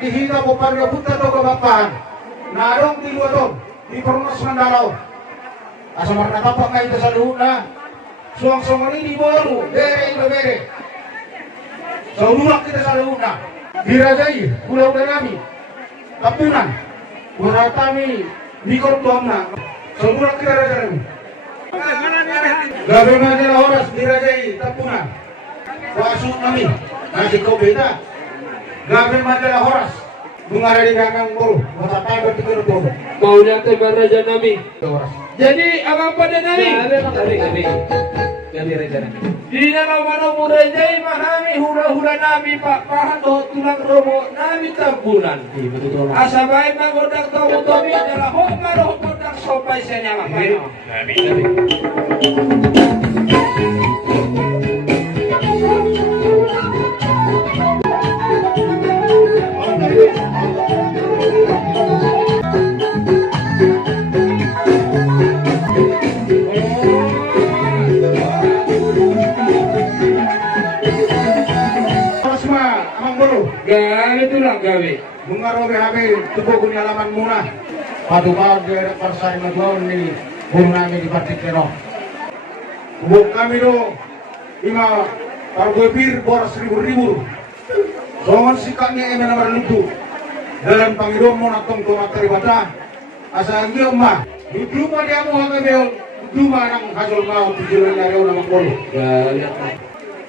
dihita po parga puta to kabapan. Narong di dua to di Perumnas Mandalaw. Asa marnatapak nga ito sa luhut na. Suang-suang ini di bolu, bere. So dulak kita sa luhut na. Dirajai, pulau Danami, Tapunan, Buratami, Nikor Tuamna. So dulak kita raja kami. Gabi Mandala Horas, Dirajai, Tapunan. Wasuk kami, masih kau beda. Gabi Mandala Horas, bunga dari kakang bolu, masatai bertikir bolu. Mau nyate baraja nami. Jadi Abang pada nami. Gabi raja nami. Di dalam mana muda jai mahami hura-hura nami pak pahat do tulang robo nami Tapunan. Asa baik magodak tahu tomi adalah hokma roh kodak sopai senyama kaino. Gawe tulang gawe. Bunga robe habe tubuh kuni alaman muna. Padubar dari persari maduan ni bulu nami di Batik Keno. Buk kami do ima pargopir boras ribu-ribu. Songon sikatnya emang nomor lutu. Dalam pangidom mo natong tumateri bata. Asa anggi umma. Duduma dia mo hanga beol. Duduma nang hasol mau tujuan dari orang bolu.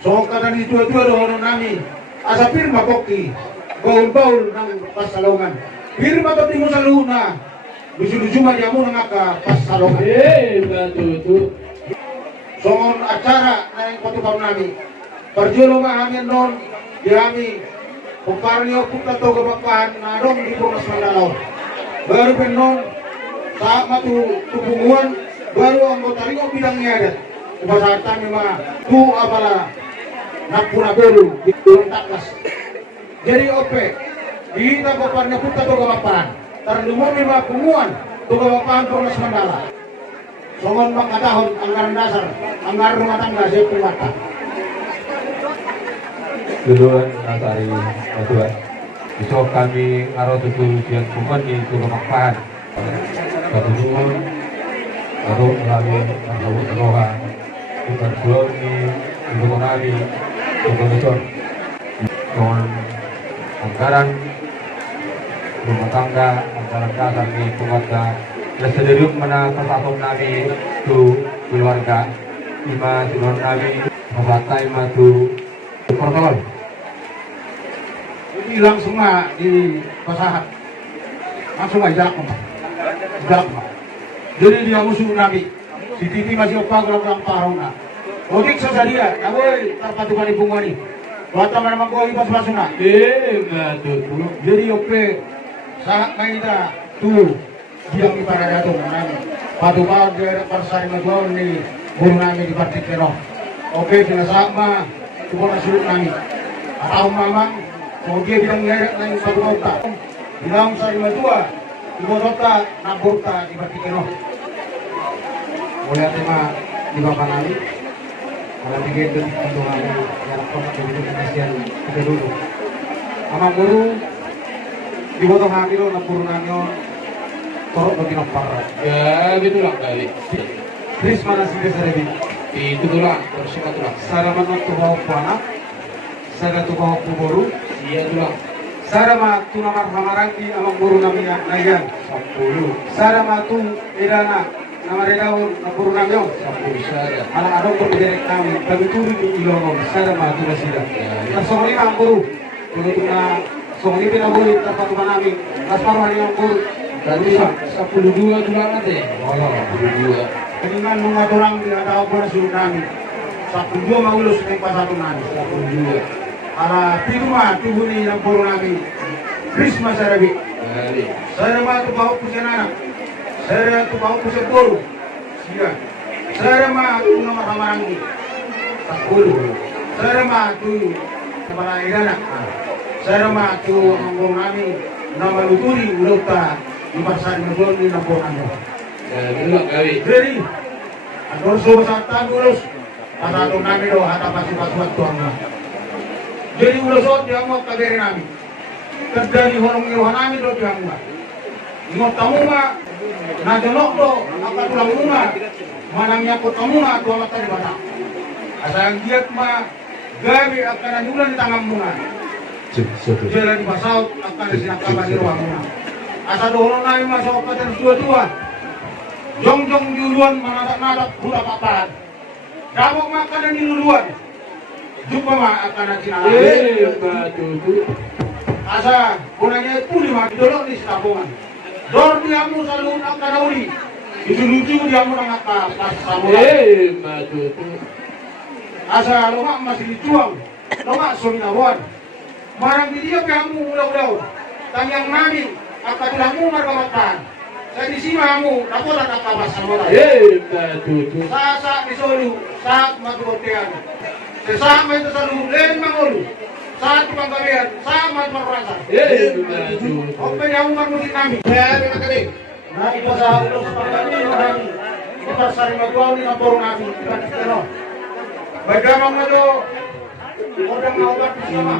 So kadang itu do nami. Asa firma koki, baul-baul ng pasalongan. Firma to timo sa luna. Lusu-lusu dia mo nang aka pasalongan. Betul. Songon acara na yung patukaw nami. Parjulo mahamin non, diami. Pagparniyo puta to gabakpahan na ron di Perumnas Mandalaw. Baru penon, saat matu tupunguan, baru anggota ringo bidang niadat. Ubasa kami mga tu abala napuna belu di turun taklas. Jadi ope di tapapannya puta to gawapan terlumoni mga punguan to gawapan Perumnas Mandalaw. Songon makatahon anggaran dasar anggaran rumah tangga saya kumata. Duluan natari matuan. Besok kami ngaro tutu dian kuman di Tugamakpahan. Katunuan baru melalui roha bukan pulau ini untuk kami untuk dengan anggaran rumah tangga anggaran dasar di keluarga dan sendiri mana persatuan kami itu keluarga lima tuan kami membatai matu protokol Hilang semua di pasahat langsung aja jalan. Jadi dia musuh nabi si Titi masih opa gelang parona odik sasadia naboy terpatukan ibu ngani wata mana mangkoi pas masuna Betul. jadi ope sangat maita tu diam di paradato nami patubar dari persari maduan ni bulu nami di Batik Keno ope pinasama tubuh nasilut nami atau mamang kemudian bilang ngerek lain satu kota bilang sa 52 ibu kota naburta di Batik Keno mulai tema di bapak nami kalau tiga itu untuk kami yang kota begitu kasihan kita dulu amang guru di bawah kami lo nabur nanyo torok bagi nopar Gawe tulang gawe. Chris mana sih keserebi Itu tulang bersifat tulang. saraman waktu bawa panak saga tu bawa kuburu Iya tulang. sarama tu namar hamarangi amang guru nami nayan 10 sarama tu edana nama redau nabur nanyo 10 saja. anak adong ko direct kami kami turi di ilongo sarama tu nasida nasongli ang guru kuno tu na songli pinabuli tapatuman namin nasparuhan yung guru Tadi 12 tulang ate. Oh, 12. dengan mga orang tidak tahu pun suruh kami sabtu dua maulus naik pasatu nami 12. ala pinuma tubuni ng puro nami Christmas arabi Kali. saya ma tu bawa punya anak saya tu bawa punya puro siya saya ma tu nama hamarangi 10 saya ma tu kepala anak saya ma tu ang nami nama luturi ulota di pasar medon di nampung nami Tulang gawe. jadi andor so sa tagulus pasatu nami do hata pasi pasuat tuang na jadi ulusot dia mau kaberi nami Kedari horong irohan namin do bilang mga. Ingot kamu nga, najonok do, tulang mga, manangnya ko kamu nga, dua mata di bata. Asa ang giat ma, gabi akan nanulan di tangan mga. Jalan di basaut akan sinakaban di ruang mga. Asa do horong namin masuk kabupaten dua-dua. Jong-jong diuluan manadak-nadak budak paparan. Damok makanan diuluan. Jumpa ma akan nakinala. Asa gunanya itu lima dolok di tabungan. Dor diamu salun akan nauli. Itu lucu diamu nang pas samurai. Asa lomak masih dijuang. Lomak suminawan. Marang di dia kamu ulau-ulau. Tanyang nami akan dilamu margamatan. Saya di sini kamu laporan akan pas samurai. Sa disolu saat matuotean. Sesama itu selalu len mangolu. Saat panggawean sama merasa. Oke yang umar musik kami. Saya terima kasih. Nah itu saya udah sepakati kami. Kita sering ngobrol di kampung kami. Kita bagaimana itu orang ngobat bersama.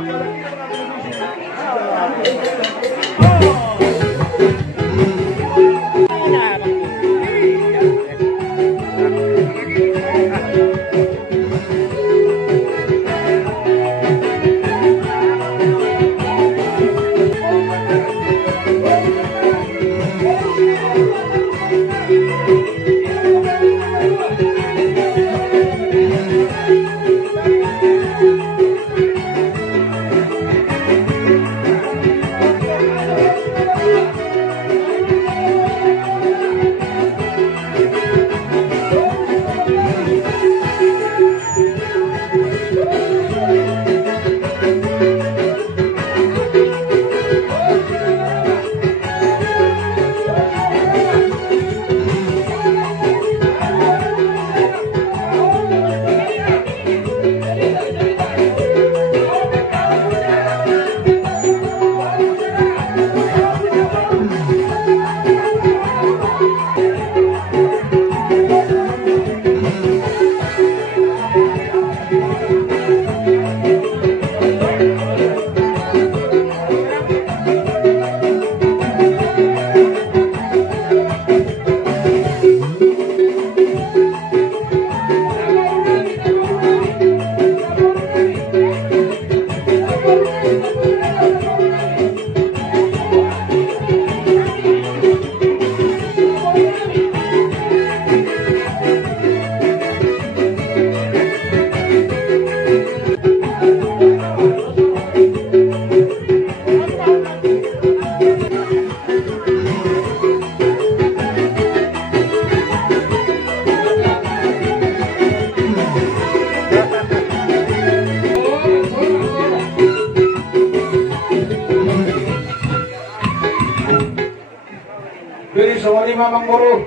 Jadi sewali mamang guru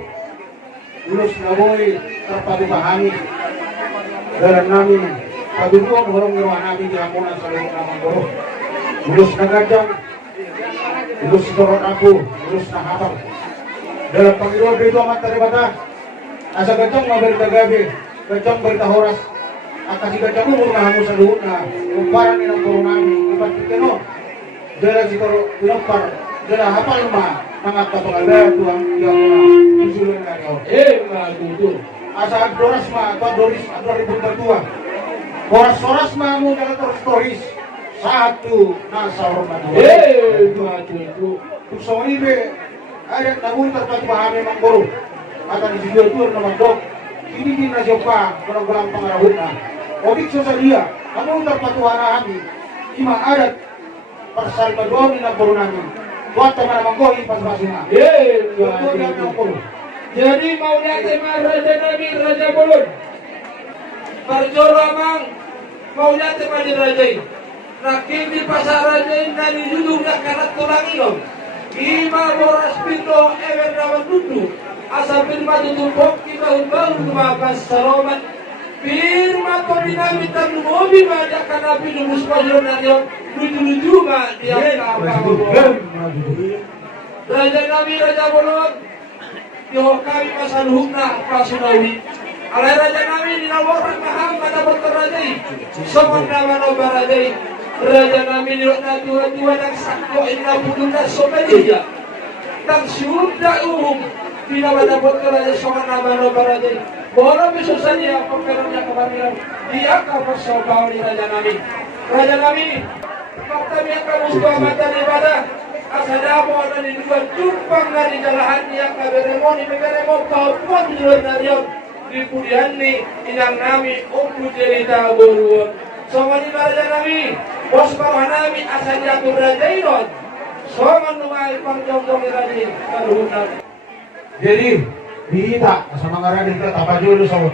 lulus naboy terpadu pahami dalam nami paduduan orang ngeruah nami di amunan seluruh mamang guru lulus nagajang lulus dorot aku lulus nahabang dalam panggilan itu amat teribata asa gajang ngabari tagabi gajang berita horas akasi gajang umur nahamu seluruh na umparan nilang guru nami ibat kikeno dalam si guru pinapar dalam hafal mah mga kapangala tuang yang disuruh dari orang. Tutu. Asa doras ma, doris adori bertua. Horas ma mu dalam stories satu nasa hormat. Tutu. Kusoni be ada namun terpatu pahami manggoro. Akan dijual tur nama dok. Ini di nasiopa kurang pengarahuna. Odik sosalia, namun terpatu hanami. Ima adat persal kedua ni nagoro nami. Buat teman manggohi pas masuna. Jadi mau lihat tema Raja Nabi Raja Bolon. Perjoramang mau lihat tema di Raja ini. Rakim di pasar Raja ini dari judul gak karat tulang ilom. Ima boras pinto ewer rawan duduk. Asal firma tutup kita ubah kemakas saroman. Firma to dinamit ang lumobi maja kanapi lumus pajon nanyo lucu-lucu ma dia apa Raja Nabi Raja Bolon yo kami masaluhna pasunawi alai Raja Nabi dinawar maham pada berterajai somong nama no barajai Raja namin yun na tuwa ng sakto inabudo na Somalia. Nang siyuda pinamanabot ka raja sa kanamano para din. Bono bisusan niya kung meron niya kapamilan. Diya ka pa sa bawal ni raja namin. Raja namin, kami ang kamusto mata ni Bada. Asada mo ano ni Luan, tumpang na ni Jalahan niya kaberemo ni Megaremo, paupuan ni Luan na riyon. Dipudihan ni inang nami, jerita buruan. So mani raja nami, bos bawah nami asal jatuh raja iron. So manumay pang jongdong raja karuhunan. Jadi, diita sa mga radikal tapajulo sa